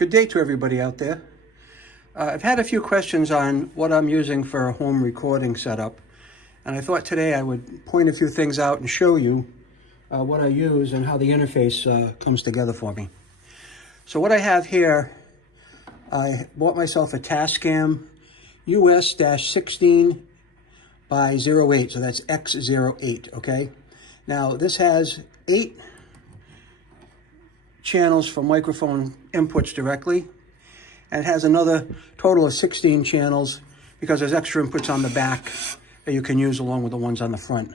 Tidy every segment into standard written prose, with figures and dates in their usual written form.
Good day to everybody out there. I've had a few questions on what I'm using for a home recording setup, and I thought today I would point a few things out and show you what I use and how the interface comes together for me. So what I have here, I bought myself a Tascam US-16x08, so that's X08, okay? Now this has 8 channels for microphone inputs directly, and it has another total of 16 channels because there's extra inputs on the back that you can use along with the ones on the front.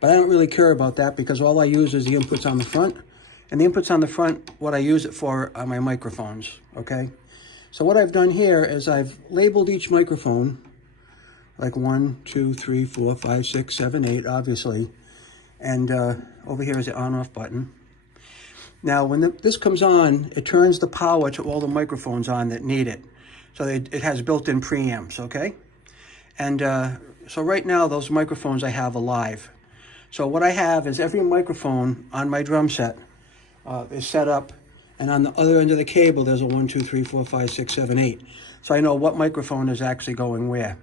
But I don't really care about that because all I use is the inputs on the front, and the inputs on the front, what I use it for are my microphones, okay? So what I've done here is I've labeled each microphone, like 1, 2, 3, 4, 5, 6, 7, 8, obviously, and over here is the on-off button. Now, when this comes on, it turns the power to all the microphones on that need it. So it has built-in preamps, okay? And so right now, those microphones I have are live. So what I have is every microphone on my drum set is set up, and on the other end of the cable, there's a 1, 2, 3, 4, 5, 6, 7, 8. So I know what microphone is actually going where.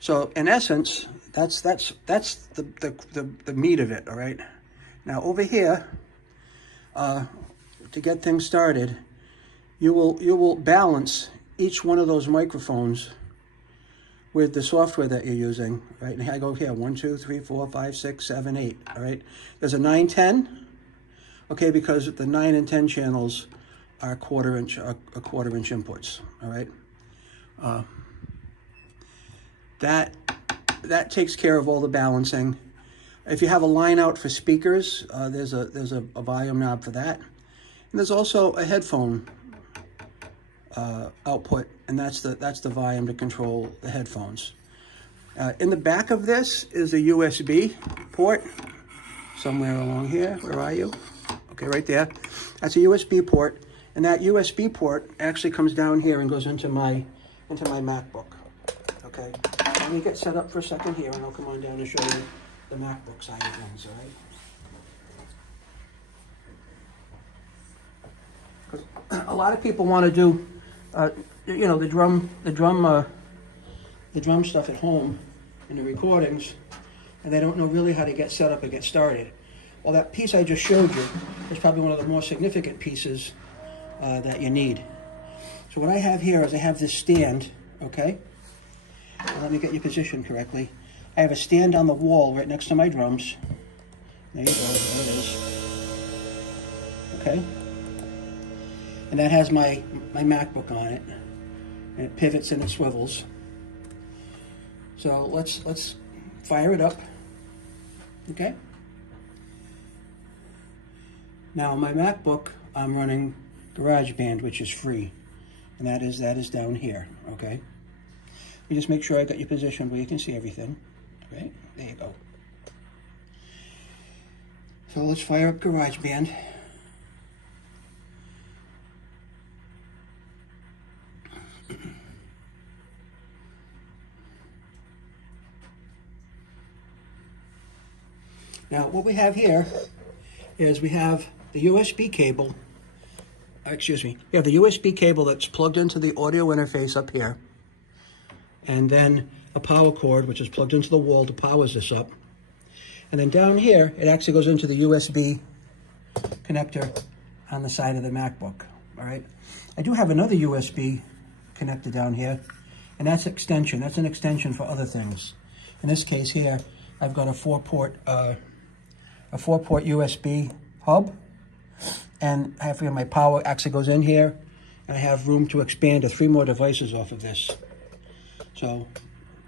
So in essence, that's the meat of it, all right? Now over here, to get things started, you will balance each one of those microphones with the software that you're using, right? And I go here, 1, 2, 3, 4, 5, 6, 7, 8, all right? There's a 9, 10, okay, because the 9 and 10 channels are quarter inch inputs, all right? That takes care of all the balancing. If you have a line out for speakers, there's a volume knob for that. And there's also a headphone output, and that's the volume to control the headphones. In the back of this is a USB port, somewhere along here. Where are you? Okay, right there. That's a USB port, and that USB port actually comes down here and goes into my MacBook. Okay, let me get set up for a second here, and I'll come on down and show you the MacBook side of things, all right? Because a lot of people want to do, you know, the drum stuff at home in the recordings, and they don't know really how to get set up and get started. Well, that piece I just showed you is probably one of the more significant pieces that you need. So what I have here is I have this stand, okay? Now, let me get you positioned correctly. I have a stand on the wall right next to my drums. There you go, there it is. Okay. And that has my MacBook on it. And it pivots and it swivels. So let's fire it up. Okay. Now my MacBook, I'm running GarageBand, which is free. And that is down here, okay? You just make sure I got you positioned where you can see everything. Right, there you go. So let's fire up GarageBand. Now what we have here is we have the USB cable, excuse me, we have the USB cable that's plugged into the audio interface up here, and then a power cord, which is plugged into the wall to power this up. And then down here, it actually goes into the USB connector on the side of the MacBook, all right? I do have another USB connector down here, and that's extension. That's an extension for other things. In this case here, I've got a 4-port USB hub, and I have my power actually goes in here, and I have room to expand to 3 more devices off of this. So,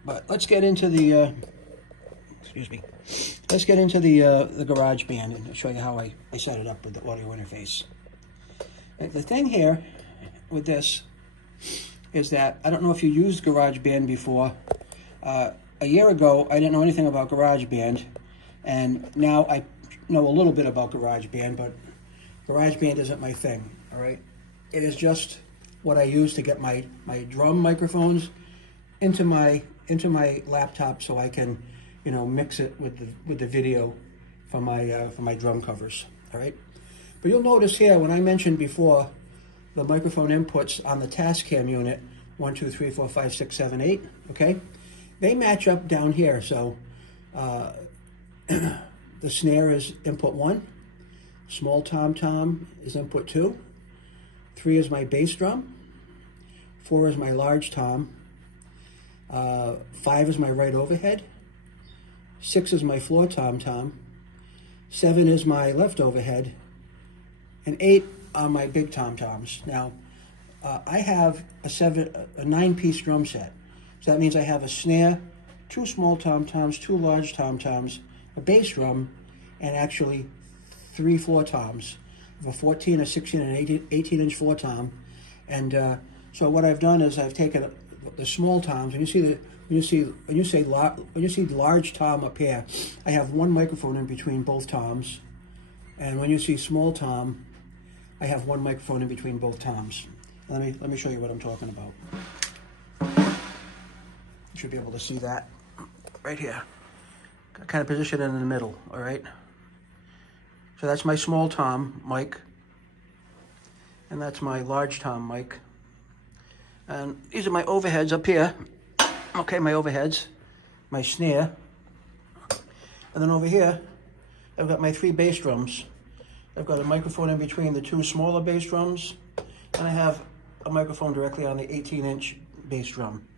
but let's get into the, let's get into the GarageBand and show you how I set it up with the audio interface. The thing here with this is that, I don't know if you used GarageBand before. A year ago, I didn't know anything about GarageBand, and now I know a little bit about GarageBand, but GarageBand isn't my thing, all right? It is just what I use to get my drum microphones into my laptop so I can, you know, mix it with the video for my drum covers, all right? But you'll notice here, when I mentioned before the microphone inputs on the Tascam unit, 1, 2, 3, 4, 5, 6, 7, 8, okay? They match up down here, so the snare is input 1, small tom-tom is input 2, 3 is my bass drum, 4 is my large tom, 5 is my right overhead, 6 is my floor tom-tom, 7 is my left overhead, and 8 are my big tom-toms. Now, I have a 9-piece drum set. So that means I have a snare, 2 small tom-toms, 2 large tom-toms, a bass drum, and actually 3 floor toms. I have a 14, a 16, and an 18-inch floor tom. And so what I've done is I've taken the small toms, and when you see large tom up here, I have one microphone in between both toms. And when you see small tom, I have one microphone in between both toms. Let me show you what I'm talking about. You should be able to see that right here. I kind of position it in the middle, all right? So that's my small tom mic, and that's my large tom mic. And these are my overheads up here. Okay, my overheads, my snare. And then over here, I've got my 3 bass drums. I've got a microphone in between the 2 smaller bass drums, and I have a microphone directly on the 18-inch bass drum.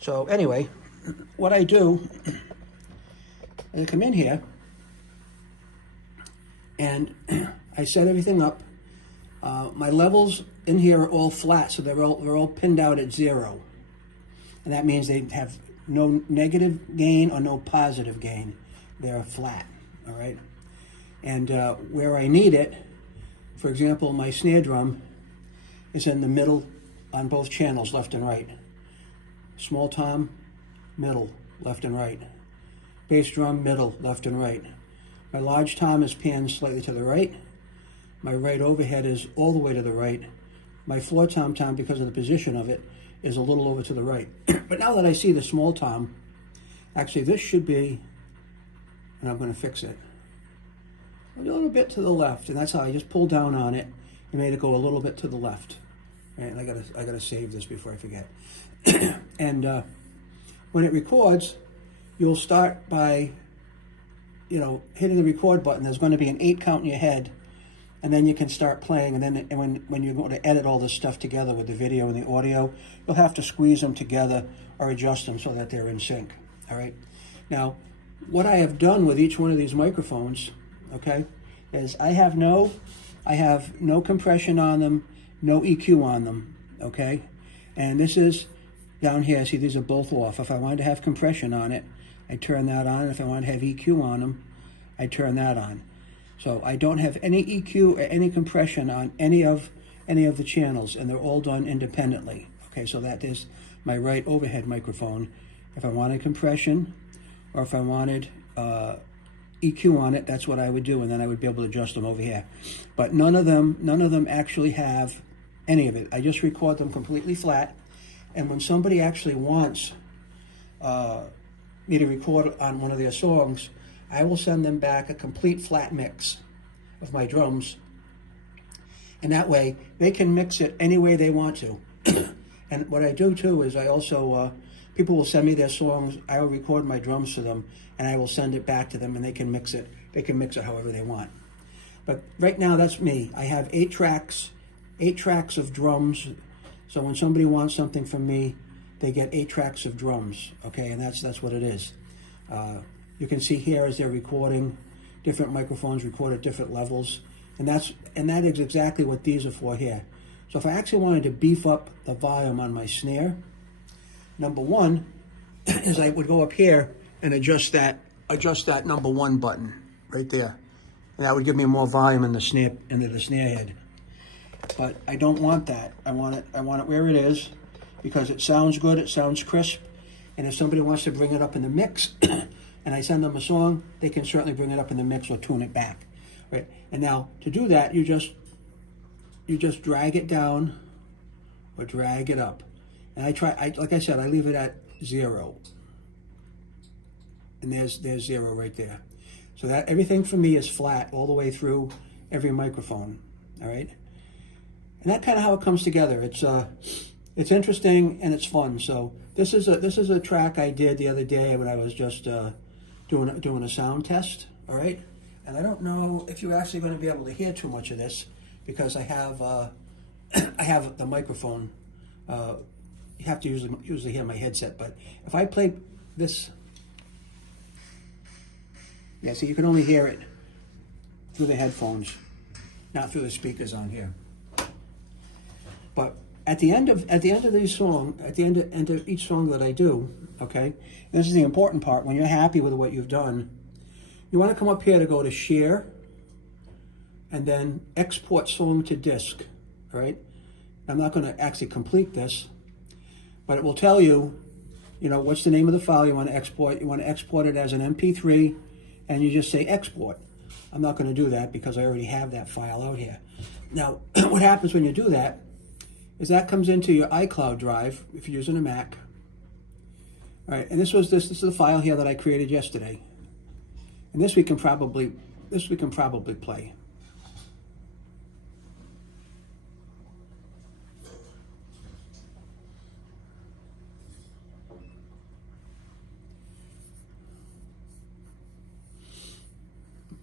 So anyway, what I do is I come in here and I set everything up. My levels in here are all flat, so they're all pinned out at 0. And that means they have no negative gain or no positive gain. They're flat, all right? And where I need it, for example, my snare drum is in the middle on both channels, left and right. Small tom, middle, left and right. Bass drum, middle, left and right. My large tom is panned slightly to the right. My right overhead is all the way to the right. My floor tom-tom, because of the position of it, is a little over to the right. But now that I see the small tom, actually this should be, and I'm going to fix it, a little bit to the left, and that's how I just pulled down on it and made it go a little bit to the left. Right, and I gotta save this before I forget. And when it records, you'll start by, hitting the record button. There's going to be an 8 count in your head, and then you can start playing. And then when you're going to edit all this stuff together with the video and the audio, you'll have to squeeze them together or adjust them so that they're in sync. All right. Now, what I have done with each one of these microphones, okay, is I have no compression on them, no EQ on them, okay? And this is down here. See, these are both off. If I wanted to have compression on it, I turn that on. If I want to have EQ on them, I turn that on. So I don't have any EQ or any compression on any of the channels, and they're all done independently. Okay, so that is my right overhead microphone. If I wanted compression, or if I wanted EQ on it, that's what I would do, and then I would be able to adjust them over here. But none of them actually have any of it. I just record them completely flat, and when somebody actually wants me to record on one of their songs, I will send them back a complete flat mix of my drums, and that way they can mix it any way they want to. And what I do too is I also, people will send me their songs, I will record my drums to them, and I will send it back to them, and they can mix it however they want. But right now, that's me. I have 8 tracks of drums. So when somebody wants something from me, they get 8 tracks of drums, okay? And that's what it is. You can see here as they're recording, different microphones record at different levels, and that is exactly what these are for here. So if I actually wanted to beef up the volume on my snare, number one is I would go up here and adjust that number 1 button right there, and that would give me more volume in the snare, into the snare head. But I don't want that. I want it where it is, because it sounds good, it sounds crisp, and if somebody wants to bring it up in the mix and I send them a song, they can certainly bring it up in the mix or tune it back, right? And now to do that, you just drag it down or drag it up. And like I said, I leave it at 0. And there's 0 right there. So that everything for me is flat all the way through every microphone, all right? And that kind of how it comes together. It's interesting and it's fun. So this is a track I did the other day when I was just doing a sound test. All right, and I don't know if you're actually going to be able to hear too much of this because I have I have the microphone. You have to usually hear my headset, but if I play this, yeah, so you can only hear it through the headphones, not through the speakers on here. But at the end of each song that I do, okay, this is the important part. When you're happy with what you've done, you want to come up here to go to Share, and then Export Song to Disk. All right. I'm not going to actually complete this, but it will tell you, what's the name of the file you want to export. You want to export it as an MP3, and you just say export. I'm not going to do that because I already have that file out here. Now, what happens when you do that is that comes into your iCloud drive if you're using a Mac. All right, and this is the file here that I created yesterday, and this we can probably play.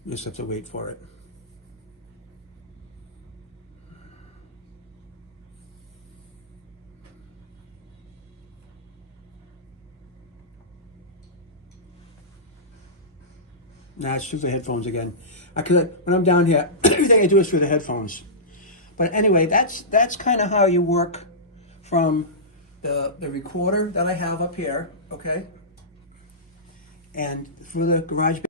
Just have to wait for it. Nah, it's through the headphones again. When I'm down here, everything I do is through the headphones. But anyway, that's kind of how you work from the recorder that I have up here, okay? And through the GarageBand